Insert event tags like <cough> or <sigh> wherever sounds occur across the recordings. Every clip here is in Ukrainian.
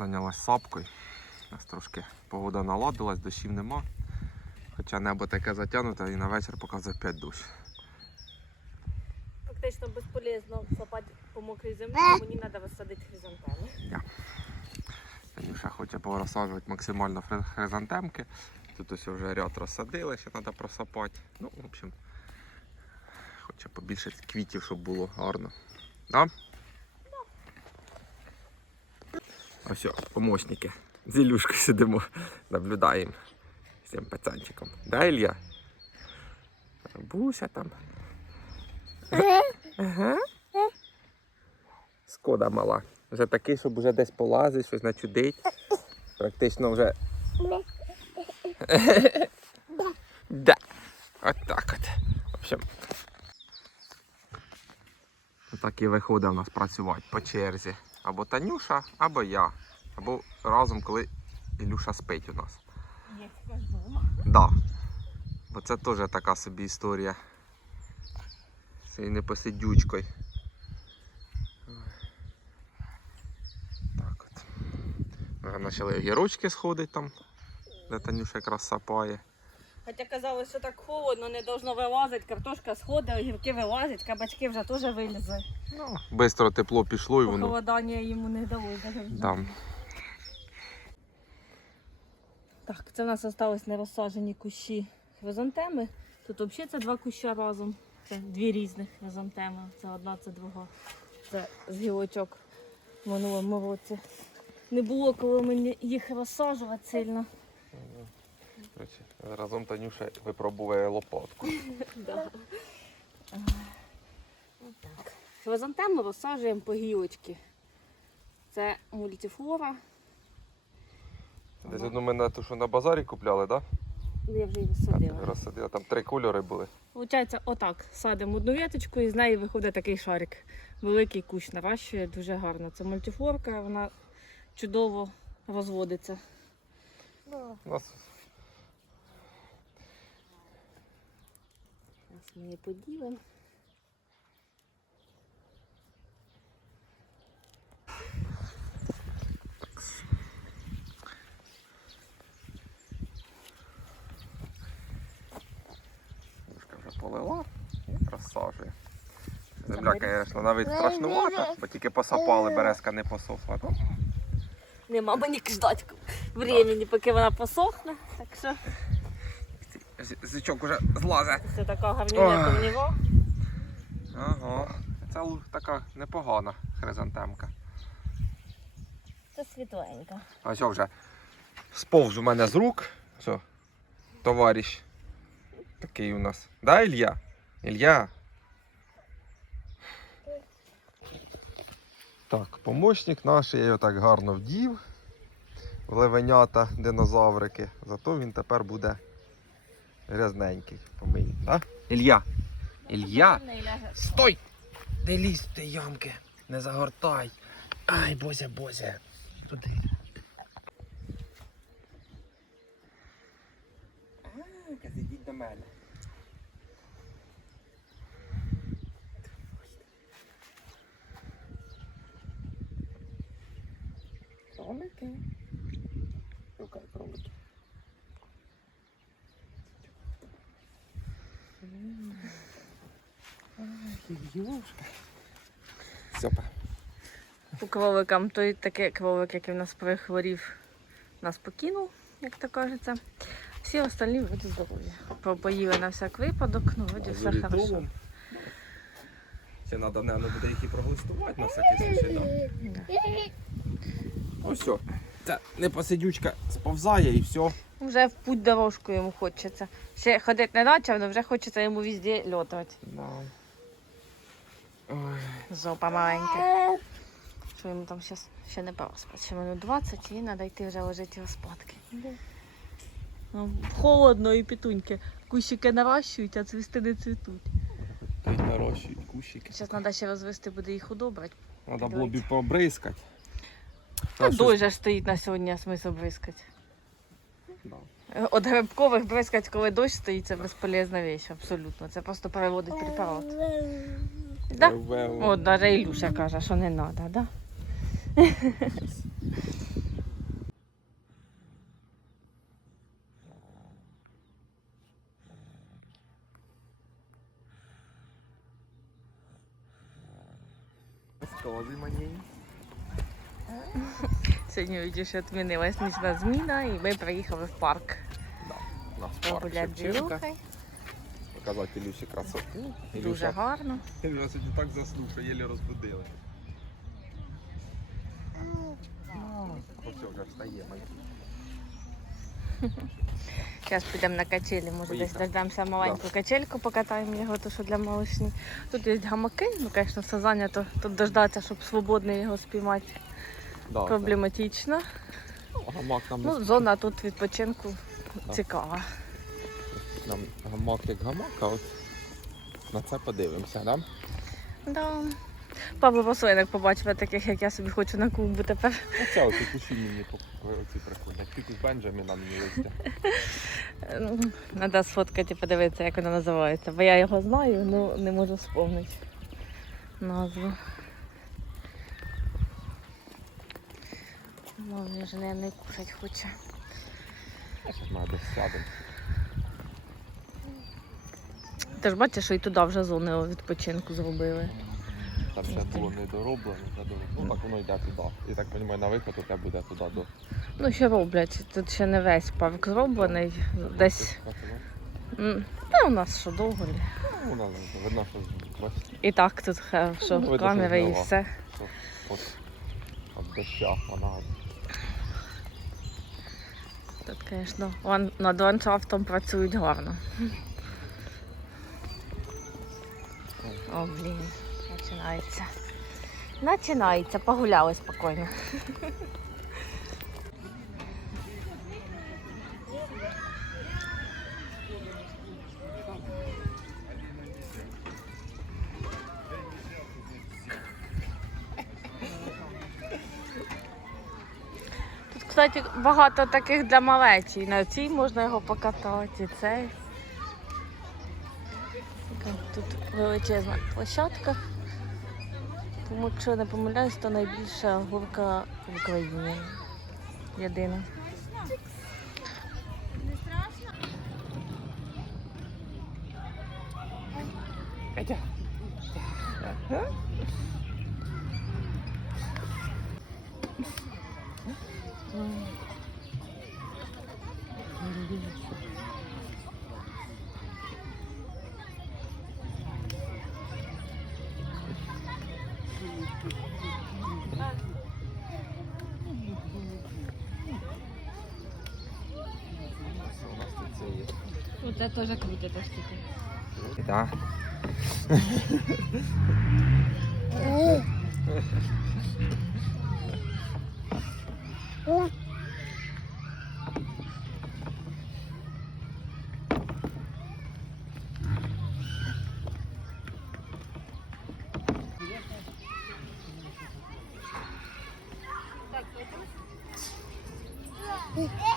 зайнялась сапкою. У нас трошки погода наладилась, дощів нема. Хоча небо таке затягнуте і на вечір показує 5 дощ. Фактично безполезно сапати по мокрій землі, мені треба висадити хризантеми. Танюша хоче порозсаджувати максимально хризантемки. Тут ось вже ряд розсадили, ще треба просапати. Ну, в общем, хоче побільше квітів, щоб було гарно. Да? Ось, помощники. З Ілюшкою сидимо, наблюдаємо з цим пацанчиком. Да, Ілля? Буся там. Ага. Скода мала. Вже такий, щоб вже десь полазить, щось начудить. Практично вже. <laughs> Да. От так от. В общем. Так і виходить в нас працювати по черзі. Або Танюша, або я. Або разом, коли Ілюша спить у нас. Вдома. Да. Бо це теж така собі історія. З цією непосидючкою. Так от. Ми почали огірочки сходити там, де Танюша якраз сапає. Хоча казали, що так холодно, не должно вилазити, картошка сходить, огірки вилазять, кабачки вже теж вилізли. Ну, Бистро тепло пішло і воно. Похолодання йому не дало. Да. Так, це в нас залишились нерозсаджені кущі хризантеми. Тут взагалі це два куща разом. Це дві різних хризантеми. Це одна, це друга. Це з гілочок в минулому році. Не було, коли мені їх розсаджувати сильно. Разом Танюша випробує лопатку. <laughs> Хризантему розсаджуємо по гілочки. Це мультифлора. Десь одну мене ту, що на базарі купляли, так? Я вже її розсадила. Розсадила. Там три кольори були. Получається, отак. Садимо одну віточку і з неї виходить такий шарик. Великий кущ наращує дуже гарно. Це мультифлорка, вона чудово розводиться. У нас Зараз ми її поділимо. Полила і розсаджує. Земля, звісно, навіть страшнувата, бо тільки посапали, березка не посохла. Ну, Нема мені ждати времени, поки вона посохне. Так що Зичок уже злазе. це така гарнюня Ой. томніва. Ага. Це така непогана хризантемка. Це світленька. А все вже сповз у мене з рук. Все, товариш. Такий у нас. Да, Ілля? Ілля? Так, помощник наш, я його так гарно вдів. В левенята динозаврики. Зато він тепер буде грязненький. Помий, да? Ілля? Ілля? Стой! Не лізь в ті ямки, не загортай. Ай, бозя, бозя. Туди. Ідіть до мене. Кролики. Шукай кролики. Юшка. Супер. По кроликам той такий кролик, який в нас прихворів, нас покинув, як то кажеться. Всі остальні вроді здорові. Попоїли на всяк випадок, ну вроді все хорошо. Ще треба, мабуть, буде їх і проглистувати на всякий случай? Да. Ну все. Ця непосидючка сповзає і все. Вже в путь дорожку йому хочеться. Ще ходити не почав, але вже хочеться йому везде льотувати. Да. Ой. Зопа маленька. Що йому там ще, ще не пора спати. Ще минут 20 і треба йти вже ложити його спадки. Ну, холодно і пітуньки. Кущики нарощують, а цвісти не цвітуть. Тут нарощують кущики. Зараз треба ще розвести, буде їх удобрити. Треба було б і побризкати. Та щось- дощ же ж стоїть на сьогодні, а смисл бризкати. Да. От грибкових бризкати, коли дощ стоїть, це безполезна річ, абсолютно. Це просто переводить препарат. Да? Е, е, О, навіть Ілюша каже, що не треба, так? Да? Розказуй мені. Сьогодні відіш відмінилась нічна зміна і ми приїхали в парк. Да, у нас парк Шевченка. Показати Ілюші красоту. Дуже гарно. Ілюша сьогодні так заснув, що єлі розбудили. Ось вже встає маленький. Зараз <laughs> підемо на качелі, може десь Поїхали. дождемося маленьку качельку, покатаємо його, то що для малышні. Тут є гамаки, ну, звісно, все зайнято. Тут дождатися, щоб свободно його спіймати, Да, проблематично. це Гамак нам, Ну, зона тут відпочинку Так. цікава. Нам гамак як гамак, а от на це подивимося, да? Да. Папа посоєнок побачив таких, як я собі хочу на клумбу тепер. Оце оці кущі мені оці приходять. Тільки з Бенджаміна мені листя. Треба сфоткати і подивитися, як воно називається. Бо я його знаю, але не можу вспомнити назву. Ну, він же, не кушать хоче. А зараз ми десь сядемо. Ти ж бачиш, що і туди вже зони відпочинку зробили. Там ще було не дороблено. Ну так воно йде туди. І так розумію, на виход у тебе буде туди до. Ну, ще роблять. Тут ще не весь парк зроблений. Десь. Та у нас що довго. Ну, воно видно, що бачите, І так тут хорошо, Ну, видно, камери і все. от, доща вона. Тут, звісно, над ландшафтом працюють гарно. О, блін, починається. Починається, погуляли спокійно. Тут, кстати, багато таких для малечі. На цій можна його покатати, і цей. Така Тут величезна площадка. Тому, якщо не помиляюсь, то найбільша горка в Україні. Єдина. У Оце теж круто та штука. Так. Угу.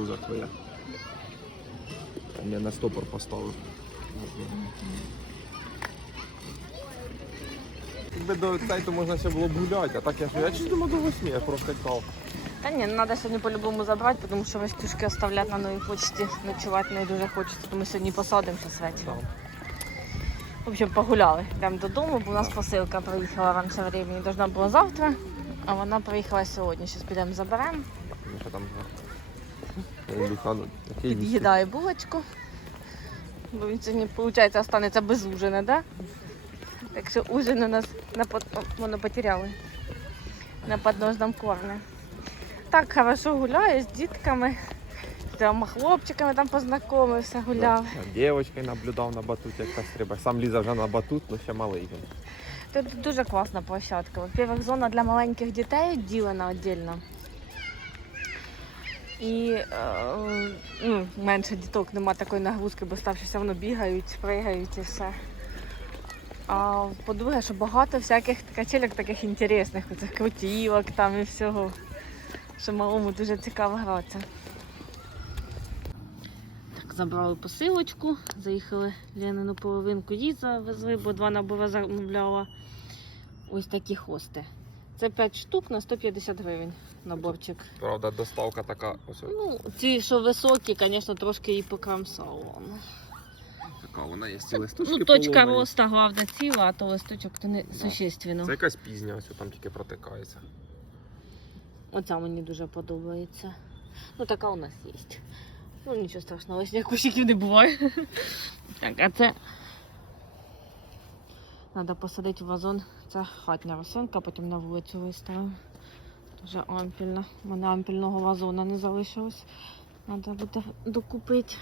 Кукуруза твоя. Я на стопор поставив. Якби до цей, можна ще було б гуляти, а так я ж я чуть думав до восьми, я просто. Та ні, ну треба сьогодні по-любому забрати, тому що Васькюшки оставляти на новій почті ночувати не дуже хочеться, тому сьогодні посадимо зараз вечором. В общем, погуляли. Йдемо додому, бо у нас посилка приїхала раніше времени. Должна була завтра, а вона приїхала сьогодні. Зараз підемо заберемо. Ну що там? Ілюха, ну, який він Під'їдає булочку. Бо він сьогодні, виходить, останеться без ужина, да? Так що ужин у нас на под... Воно потеряли. На подножному кормі. Так хорошо гуляє з дітками. З трьома хлопчиками там познайомився, гуляв. Да, Дівчинкою наблюдав на батуті, як стрибає. Сам Ліза вже на батут, але ще малий він. Тут дуже класна площадка. Во-первых, зона для маленьких дітей відділена віддільно. І е, ну, менше діток, нема такої нагрузки, бо старші все одно бігають, пригають і все. А по-друге, що багато всяких качелек таких інтересних, оцих крутівок там і всього. Що малому дуже цікаво гратися. Так, забрали посилочку, заїхали Ленину половинку їй завезли, бо два набори замовляла. Ось такі хости. Це 5 штук на 150 гривень наборчик. Правда, доставка така ось Ну, ці, що високі, звісно, трошки і покрамсало. така, вона є ці листочки. Ну, точка поломані. роста, головне, ціла, а то листочок то не Да. существенно. Це якась пізня, ось там тільки протикається. Оця мені дуже подобається. Ну, така у нас є. Ну, нічого страшного, ось кущиків не буває. <laughs> Так, а це. Треба посадити в вазон. Це хатня рослинка, потім на вулицю виставимо. Дуже ампільна. У мене ампільного вазона не залишилось. Треба буде докупити.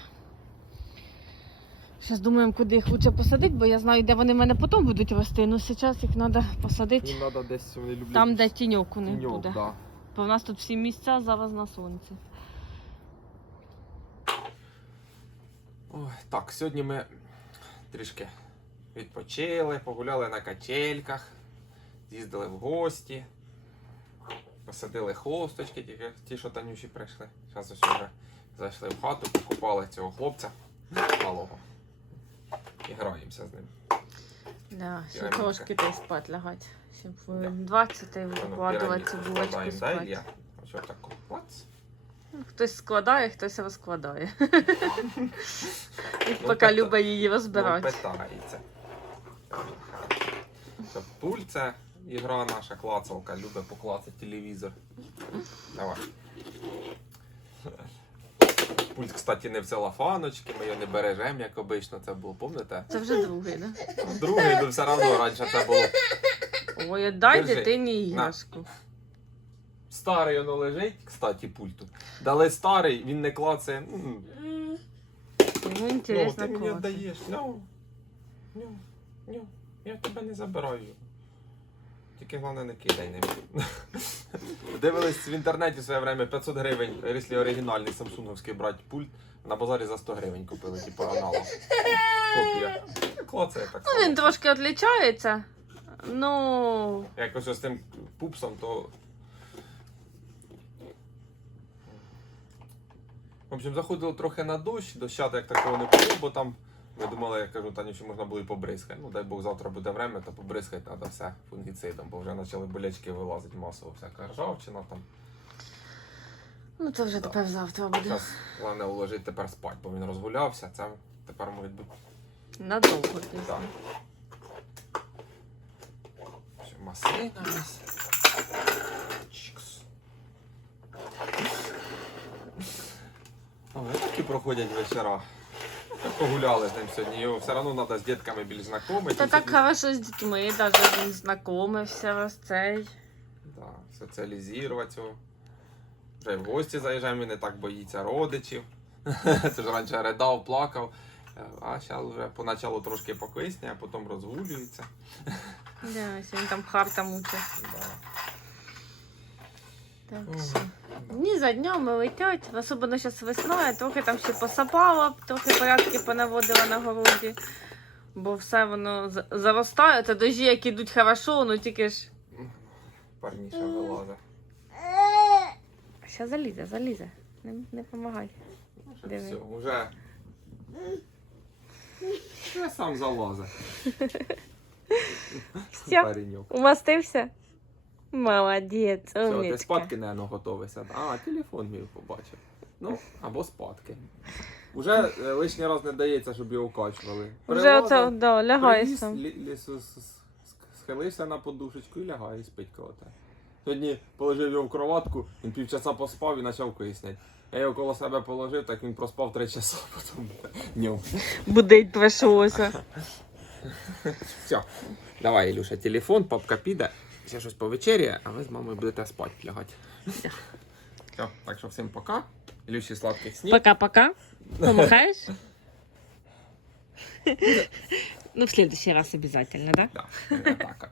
Зараз думаємо, куди їх лучше посадити, бо я знаю, де вони мене потім будуть рости. Ну, зараз їх треба посадити Їм треба десь вони люблять. там, де тіньок у них тіньок, буде. да. Бо в нас тут всі місця зараз на сонці. Ой, так, сьогодні ми трішки відпочили, погуляли на качельках, з'їздили в гості, посадили хосточки, тільки ті, що Танюші прийшли. Зараз ось вже зайшли в хату, покупали цього хлопця малого. І граємося з ним. Да, ще Пірамідка. трошки й спать лягати. Щоб в 20 і викладувати цю булочку да, спати. Ось отако. Клац. Ну, Хтось складає, хтось розкладає. <laughs> І Ну, поки Люба її Ну, розбирати. питається. Це пульт це ігра наша клацалка, любить поклацати телевізор. Давай. Пульт, кстати, не в целофаночки, ми його не бережемо, як обично це було, пам'ятаєте? Це вже другий, да? Другий, ну все одно раніше це було. Ой, дай Держи. дитині іграшку. Старий воно лежить, кстати, пульту. Дали старий, він не клацає. М, Йому Ну, інтересно ти мені класно. віддаєш. Ну, ну, ну, я тебе не забираю. Тільки головне не кидай ним. <laughs> Дивились в інтернеті в своє время 500 гривень, якщо оригінальний самсунговський брати пульт, на базарі за 100 гривень купили, типу аналог. Копія. Клацає так Ну, він трошки відрізняється. Ну, Якось ось з тим пупсом, то. В общем, заходили трохи на дощ, дощати як такого не було, бо там ми думали, я кажу, Таню, що можна було і побризкати. Ну, дай Бог, завтра буде время, то побризкати треба все фунгіцидом, бо вже почали болячки вилазити масово, всяка ржавчина там. ну це вже тепер завтра буде. Зараз головне уложити тепер спать, бо він розгулявся, це тепер може бути. Надовго пізно. Ще маслина. Чікс. А вони такі проходять вечора. Погуляли з ним сьогодні. Його все одно треба з дітками більш знайомити. Та так хорошо з дітьми, навіть він знайомився раз цей. Да, соціалізувати його. Вже в гості заїжджаємо, він не так боїться родичів. <laughs> Це ж раніше ридав, плакав. Е, А зараз вже поначалу трошки покисне, а потім розгулюється. Да, ось він там харта мучить. Да. Так що. Дні за днями летять, особливо зараз весною, трохи там ще посапала, трохи порядки понаводила на городі. Бо все воно за- заростає, це дожі, як ідуть хорошо, ну тільки ж. Парніша вилазить. Ще залізе, залізе. Не, не помагай. Вже Диви. все, вже. Вже сам залазить. Все, Пареньок. умастився? Молодець, Все, ти умничка. спадки, наверное, готовишся. А, телефон мій побачив. Ну, або спадки. Уже е, лишній раз не дається, щоб його качували. Вже оце, да, лягай Привіз, лі- лі- с- с- с- схилився на подушечку і лягає, і спить коло. Сьогодні положив його в кроватку, він півчаса поспав і почав киснять. Я його коло себе положив, так він проспав три часа, <laughs> потім днем. Будить прийшлося. Все. Давай, Ілюша, телефон, папка піде. Ще щось повечеряє, а ви з мамою будете спати лягати. Все, так що всім пока. Люсі сладких снів. Пока-пока. Помахаешь? <laughs> Ну, в следующий раз обязательно, да? Да, так от.